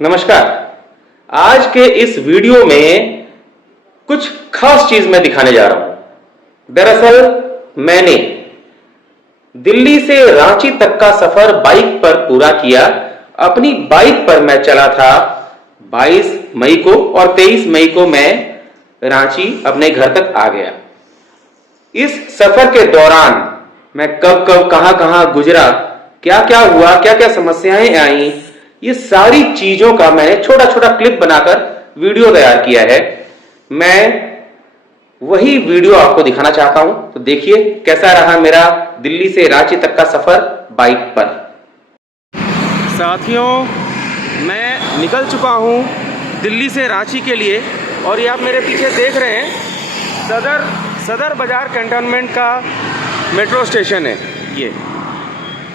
नमस्कार। आज के इस वीडियो में कुछ खास चीज मैं दिखाने जा रहा हूं। दरअसल मैंने दिल्ली से रांची तक का सफर बाइक पर पूरा किया। अपनी बाइक पर मैं चला था 22 मई को और 23 मई को मैं रांची अपने घर तक आ गया। इस सफर के दौरान मैं कब कब कहां गुजरा, क्या क्या हुआ, क्या क्या समस्याएं आई, ये सारी चीजों का मैंने छोटा छोटा क्लिप बनाकर वीडियो तैयार किया है। मैं वही वीडियो आपको दिखाना चाहता हूं, तो देखिए कैसा रहा मेरा दिल्ली से रांची तक का सफर बाइक पर। साथियों, मैं निकल चुका हूं दिल्ली से रांची के लिए और ये आप मेरे पीछे देख रहे हैं सदर बाजार कैंटोनमेंट का मेट्रो स्टेशन है ये।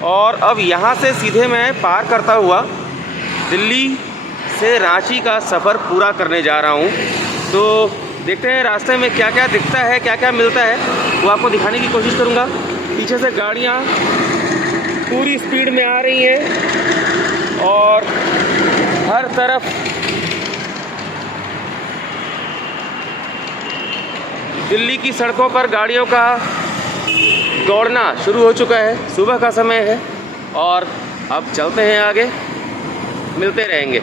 और अब यहाँ से सीधे मैं पार करता हुआ दिल्ली से रांची का सफ़र पूरा करने जा रहा हूँ। तो देखते हैं रास्ते में क्या क्या दिखता है, क्या क्या मिलता है, वो आपको दिखाने की कोशिश करूँगा। पीछे से गाड़ियाँ पूरी स्पीड में आ रही हैं और हर तरफ दिल्ली की सड़कों पर गाड़ियों का दौड़ना शुरू हो चुका है। सुबह का समय है और अब चलते हैं आगे, मिलते रहेंगे।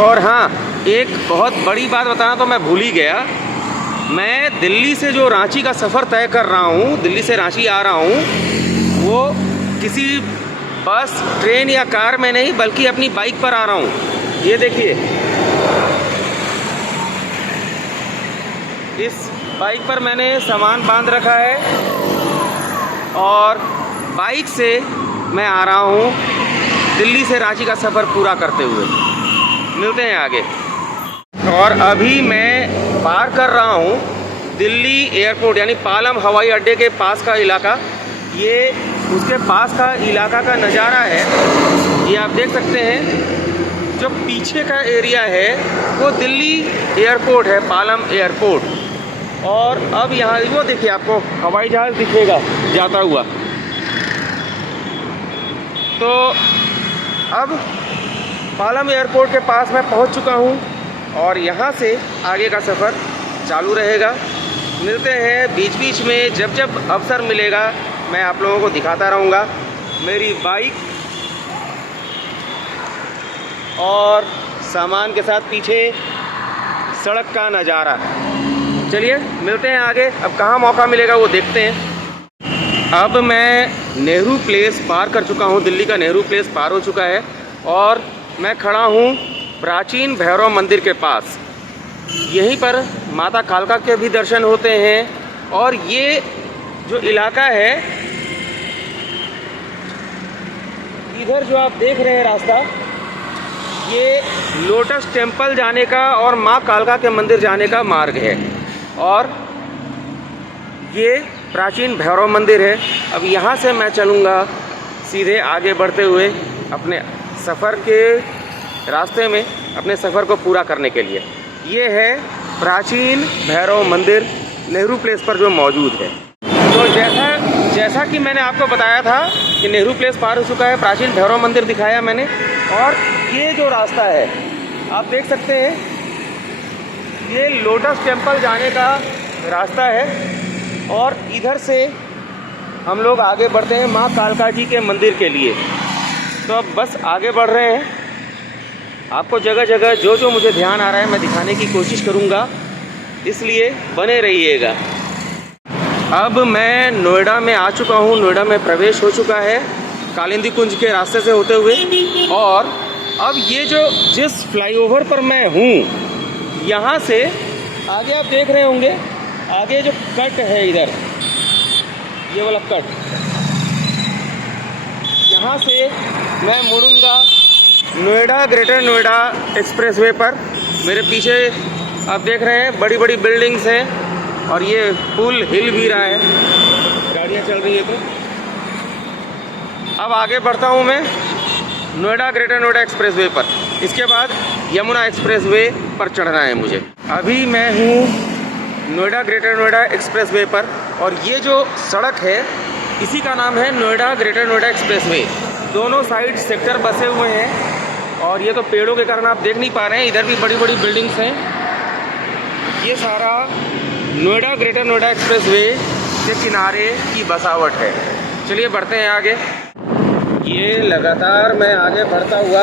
और हाँ, एक बहुत बड़ी बात बताना तो मैं भूल ही गया। मैं दिल्ली से जो रांची का सफ़र तय कर रहा हूँ, दिल्ली से रांची आ रहा हूँ, वो किसी बस, ट्रेन या कार में नहीं बल्कि अपनी बाइक पर आ रहा हूँ। ये देखिए, इस बाइक पर मैंने सामान बांध रखा है और बाइक से मैं आ रहा हूँ दिल्ली से रांची का सफ़र पूरा करते हुए। मिलते हैं आगे। और अभी मैं पार कर रहा हूँ दिल्ली एयरपोर्ट यानी पालम हवाई अड्डे के पास का इलाका। ये उसके पास का इलाका का नज़ारा है, ये आप देख सकते हैं। जो पीछे का एरिया है वो दिल्ली एयरपोर्ट है, पालम एयरपोर्ट। और अब यहाँ वो देखिए, आपको हवाई जहाज़ दिखेगा जाता हुआ। तो अब पालम एयरपोर्ट के पास मैं पहुँच चुका हूँ और यहाँ से आगे का सफ़र चालू रहेगा। मिलते हैं बीच बीच में, जब जब अवसर मिलेगा मैं आप लोगों को दिखाता रहूँगा मेरी बाइक और सामान के साथ पीछे सड़क का नज़ारा। चलिए मिलते हैं आगे। अब कहाँ मौका मिलेगा वो देखते हैं। अब मैं नेहरू प्लेस पार कर चुका हूँ, दिल्ली का नेहरू प्लेस पार हो चुका है और मैं खड़ा हूँ प्राचीन भैरव मंदिर के पास। यहीं पर माता कालका के भी दर्शन होते हैं। और ये जो इलाका है, इधर जो आप देख रहे हैं रास्ता, ये लोटस टेम्पल जाने का और माँ कालका के मंदिर जाने का मार्ग है। और ये प्राचीन भैरव मंदिर है। अब यहाँ से मैं चलूँगा सीधे आगे बढ़ते हुए अपने सफ़र के रास्ते में, अपने सफ़र को पूरा करने के लिए। ये है प्राचीन भैरव मंदिर नेहरू प्लेस पर जो मौजूद है। तो जैसा कि मैंने आपको बताया था कि नेहरू प्लेस पार हो चुका है, प्राचीन भैरव मंदिर दिखाया मैंने। और ये जो रास्ता है आप देख सकते हैं, ये लोटस टेम्पल जाने का रास्ता है। और इधर से हम लोग आगे बढ़ते हैं माँ कालका जी के मंदिर के लिए। तो अब बस आगे बढ़ रहे हैं। आपको जगह जगह जो जो मुझे ध्यान आ रहा है मैं दिखाने की कोशिश करूँगा, इसलिए बने रहिएगा। अब मैं नोएडा में आ चुका हूँ, नोएडा में प्रवेश हो चुका है कालिंदी कुंज के रास्ते से होते हुए। और अब ये जो जिस फ्लाईओवर पर मैं हूँ, यहाँ से आगे आप देख रहे होंगे, आगे जो कट है इधर, ये वाला कट, यहाँ से मैं मुड़ूंगा नोएडा, ग्रेटर नोएडा एक्सप्रेसवे पर। मेरे पीछे आप देख रहे हैं बड़ी बड़ी बिल्डिंग्स हैं और ये पुल हिल भी रहा है, गाड़ियाँ चल रही है। तो अब आगे बढ़ता हूँ मैं नोएडा ग्रेटर नोएडा एक्सप्रेसवे पर। इसके बाद यमुना एक्सप्रेसवे पर चढ़ना है मुझे। अभी मैं हूँ नोएडा ग्रेटर नोएडा एक्सप्रेसवे पर और ये जो सड़क है इसी का नाम है नोएडा ग्रेटर नोएडा एक्सप्रेसवे। दोनों साइड सेक्टर बसे हुए हैं और ये तो पेड़ों के कारण आप देख नहीं पा रहे हैं, इधर भी बड़ी बड़ी बिल्डिंग्स हैं। ये सारा नोएडा ग्रेटर नोएडा एक्सप्रेसवे के किनारे की बसावट है। चलिए बढ़ते हैं आगे। ये लगातार मैं आगे बढ़ता हुआ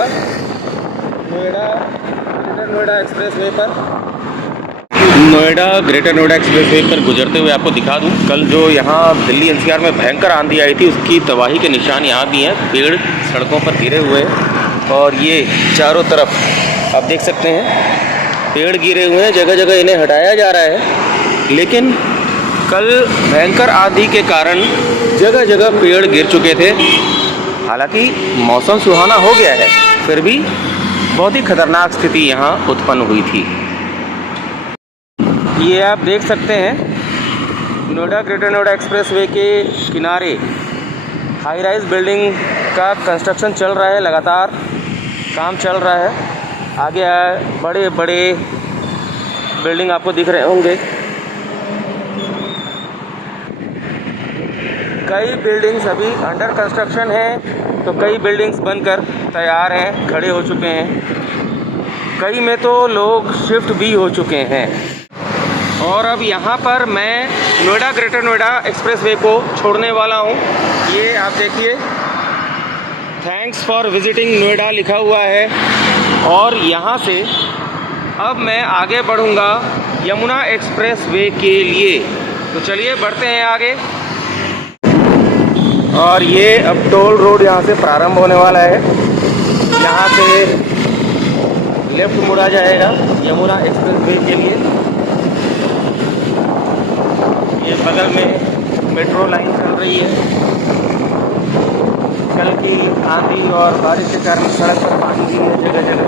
नोएडा ग्रेटर नोएडा एक्सप्रेसवे पर गुजरते हुए आपको दिखा दूं, कल जो यहाँ दिल्ली एनसीआर में भयंकर आंधी आई थी उसकी तबाही के निशान यहाँ भी हैं। पेड़ सड़कों पर गिरे हुए हैं और ये चारों तरफ आप देख सकते हैं पेड़ गिरे हुए हैं, जगह जगह इन्हें हटाया जा रहा है। लेकिन कल भयंकर आंधी के कारण जगह जगह पेड़ गिर चुके थे। हालांकि मौसम सुहाना हो गया है, फिर भी बहुत ही खतरनाक स्थिति यहाँ उत्पन्न हुई थी। ये आप देख सकते हैं नोएडा ग्रेटर नोएडा एक्सप्रेसवे के किनारे हाई राइज बिल्डिंग का कंस्ट्रक्शन चल रहा है, लगातार काम चल रहा है। आगे बड़े बड़े बिल्डिंग आपको दिख रहे होंगे। कई बिल्डिंग्स अभी अंडर कंस्ट्रक्शन है, तो कई बिल्डिंग्स बनकर तैयार हैं, खड़े हो चुके हैं। कई में तो लोग शिफ्ट भी हो चुके हैं। और अब यहाँ पर मैं नोएडा ग्रेटर नोएडा एक्सप्रेसवे को छोड़ने वाला हूँ। ये आप देखिए थैंक्स फॉर विजिटिंग नोएडा लिखा हुआ है। और यहाँ से अब मैं आगे बढ़ूँगा यमुना एक्सप्रेसवे के लिए। तो चलिए बढ़ते हैं आगे। और ये अब टोल रोड यहाँ से प्रारंभ होने वाला है। यहाँ से लेफ़्ट मुड़ा जाएगा यमुना एक्सप्रेसवे के लिए। ये बगल में मेट्रो लाइन चल रही है। कल की आंधी और बारिश के कारण सड़क पर पानी भी है जगह जगह।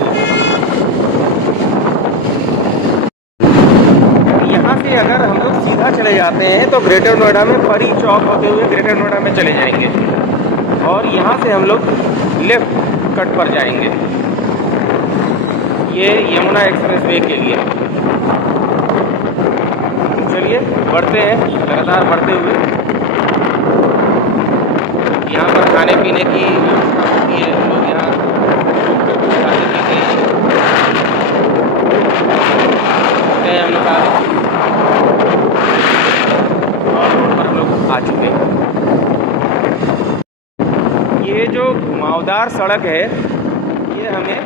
यहाँ से अगर हम लोग सीधा चले जाते हैं तो ग्रेटर नोएडा में परी चौक होते हुए ग्रेटर नोएडा में चले जाएंगे और यहाँ से हम लोग लेफ्ट कट पर जाएंगे ये यमुना एक्सप्रेसवे के लिए। चलिए बढ़ते हैं, लगातार बढ़ते हुए। यहाँ पर खाने पीने की व्यवस्था होती है, हम लोग यहाँ खाने की गई हम लोग और रोड पर हम लोग आ चुके हैं। ये जो घुमावदार सड़क है ये हमें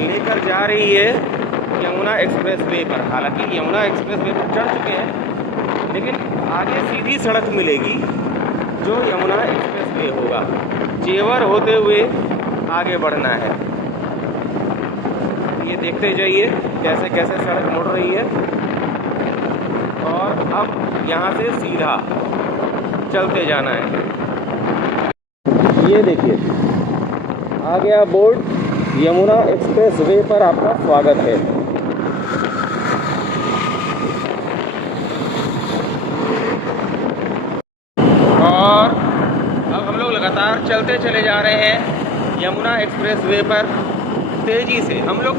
लेकर जा रही है यमुना एक्सप्रेसवे पर। हालांकि यमुना एक्सप्रेसवे पर चढ़ चुके हैं, लेकिन आगे सीधी सड़क मिलेगी जो यमुना एक्सप्रेसवे होगा। जेवर होते हुए आगे बढ़ना है। ये देखते जाइए कैसे कैसे सड़क मुड़ रही है। और अब यहाँ से सीधा चलते जाना है। ये देखिए आ गया बोर्ड, यमुना एक्सप्रेसवे पर आपका स्वागत है। और अब हम लोग लगातार चलते चले जा रहे हैं यमुना एक्सप्रेसवे पर तेज़ी से। हम लोग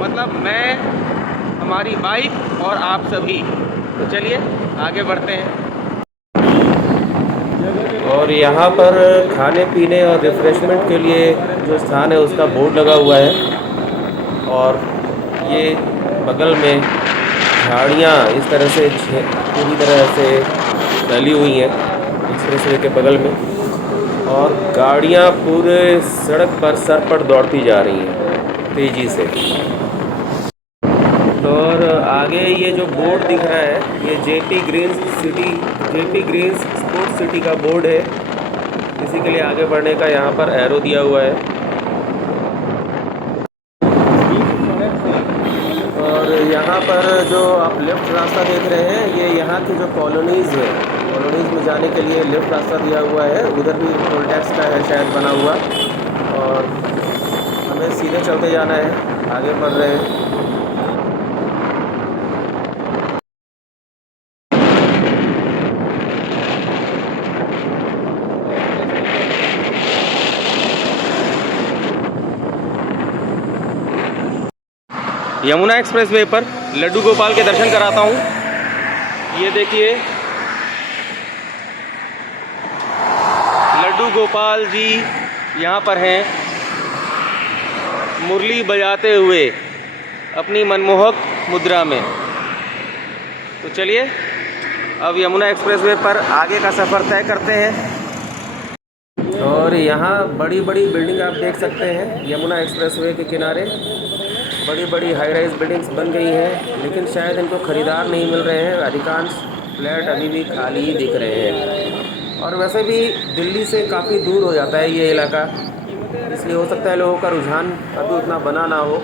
मतलब मैं, हमारी बाइक और आप सभी। तो चलिए आगे बढ़ते हैं। और यहाँ पर खाने पीने और रिफ्रेशमेंट के लिए जो स्थान है उसका बोर्ड लगा हुआ है। और ये बगल में झाड़ियाँ इस तरह से पूरी तरह से फैली हुई हैं एक्सप्रेसवे के बगल में। और गाड़ियाँ पूरे सड़क पर सर पर दौड़ती जा रही हैं तेज़ी से। और आगे ये जो बोर्ड दिख रहा है ये जेपी ग्रीन्स स्पोर्ट्स सिटी का बोर्ड है। इसी के लिए आगे बढ़ने का यहाँ पर एरो दिया हुआ है। और यहाँ पर जो आप लेफ़्ट रास्ता देख रहे हैं ये यहाँ की जो कॉलोनीज़ है, कॉलोनीज़ में जाने के लिए लेफ़्ट रास्ता दिया हुआ है। उधर भी टोल टैक्स का है शायद बना हुआ। और हमें सीधे चलते जाना है, आगे बढ़ रहे हैं। यमुना एक्सप्रेसवे पर लड्डू गोपाल के दर्शन कराता हूँ। ये देखिए लड्डू गोपाल जी यहाँ पर हैं। मुरली बजाते हुए अपनी मनमोहक मुद्रा में। तो चलिए अब यमुना एक्सप्रेसवे पर आगे का सफ़र तय करते हैं। और यहाँ बड़ी बड़ी बिल्डिंग आप देख सकते हैं यमुना एक्सप्रेसवे के किनारे। बड़ी बड़ी हाई राइज बिल्डिंग्स बन गई हैं, लेकिन शायद इनको ख़रीदार नहीं मिल रहे हैं। अधिकांश फ्लैट अभी भी खाली ही दिख रहे हैं। और वैसे भी दिल्ली से काफ़ी दूर हो जाता है ये इलाका, इसलिए हो सकता है लोगों का रुझान अभी उतना बना ना हो।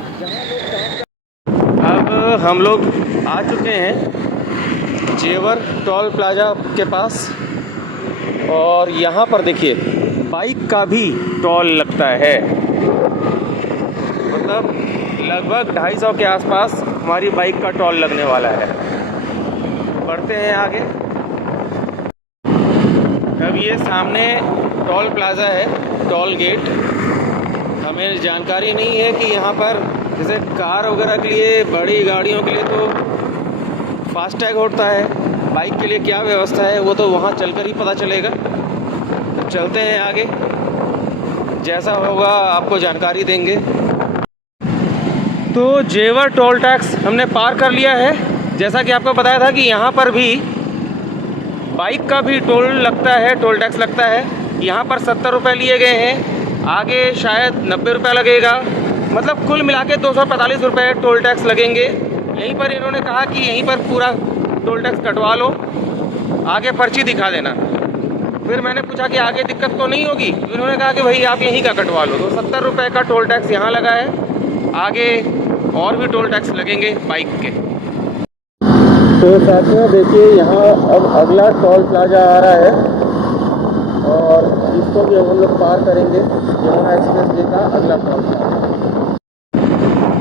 अब हम लोग आ चुके हैं जेवर टोल प्लाजा के पास, और यहाँ पर देखिए बाइक का भी टोल लगता है। मतलब लगभग 250 के आसपास हमारी बाइक का टोल लगने वाला है। बढ़ते हैं आगे। अब ये सामने टोल प्लाज़ा है, टोल गेट। हमें जानकारी नहीं है कि यहाँ पर जैसे कार वगैरह के लिए, बड़ी गाड़ियों के लिए तो फास्टैग होता है, बाइक के लिए क्या व्यवस्था है वो तो वहाँ चलकर ही पता चलेगा। तो चलते हैं आगे, जैसा होगा आपको जानकारी देंगे। तो जेवर टोल टैक्स हमने पार कर लिया है। जैसा कि आपको बताया था कि यहाँ पर भी बाइक का भी टोल लगता है, टोल टैक्स लगता है। यहाँ पर 70 रुपये लिए गए हैं, आगे शायद 90 रुपये लगेगा। मतलब कुल मिला के 245 रुपये टोल टैक्स लगेंगे। यहीं पर इन्होंने कहा कि यहीं पर पूरा टोल टैक्स कटवा लो, आगे पर्ची दिखा देना। फिर मैंने पूछा कि आगे दिक्कत तो नहीं होगी, तो इन्होंने कहा कि भाई आप यहीं का कटवा लो। तो 70 रुपये का टोल टैक्स यहाँ लगा है, आगे और भी टोल टैक्स लगेंगे बाइक के। तो साथियों देखिए यहाँ अब अगला टोल प्लाजा आ रहा है, और इसको भी हम लोग पार करेंगे। यमुना एक्सप्रेसवे का अगला टोल प्लाजा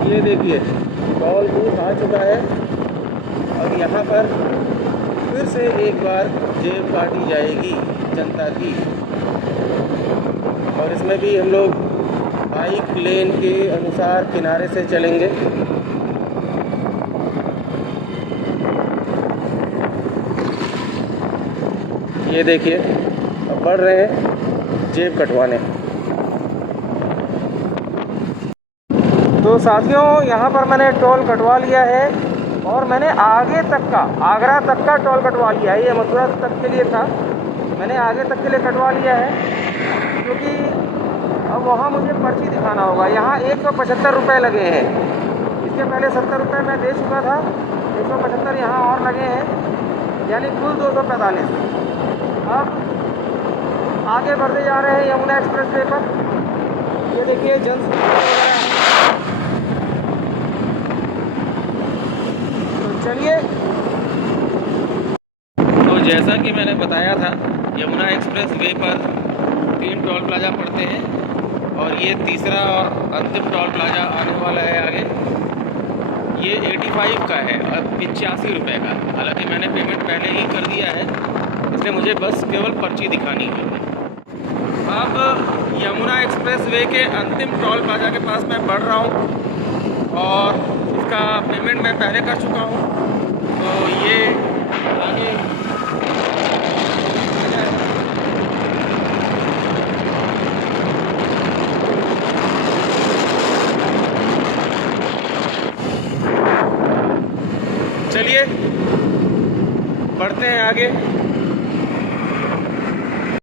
ये देखिए, टोल बूथ आ चुका है। अब यहाँ पर फिर से एक बार जेब काटी जाएगी जनता की, और इसमें भी हम लोग बाइक लेन के अनुसार किनारे से चलेंगे। ये देखिए अब बढ़ रहे हैं जेब कटवाने। तो साथियों यहाँ पर मैंने टोल कटवा लिया है, और मैंने आगे तक का, आगरा तक का टोल कटवा लिया है। ये मथुरा तक के लिए था, मैंने आगे तक के लिए कटवा लिया है, क्योंकि अब वहाँ मुझे पर्ची दिखाना होगा। यहाँ 175 रुपये लगे हैं। इसके पहले 70 रुपये मैं दे चुका था, 175 यहाँ और लगे हैं, यानी कुल 245। अब आगे बढ़ते जा रहे हैं यमुना एक्सप्रेसवे पर। ये देखिए जन, तो चलिए। तो जैसा कि मैंने बताया था, यमुना एक्सप्रेसवे पर 3 टोल प्लाजा पड़ते हैं, और ये तीसरा और अंतिम टोल प्लाजा आने वाला है आगे। ये 85 का है, अब 85 रुपये का। हालांकि मैंने पेमेंट पहले ही कर दिया है, इसलिए मुझे बस केवल पर्ची दिखानी है। अब यमुना एक्सप्रेसवे के अंतिम टोल प्लाजा के पास मैं बढ़ रहा हूँ, और इसका पेमेंट मैं पहले कर चुका हूँ। तो ये आगे चलिए बढ़ते हैं आगे।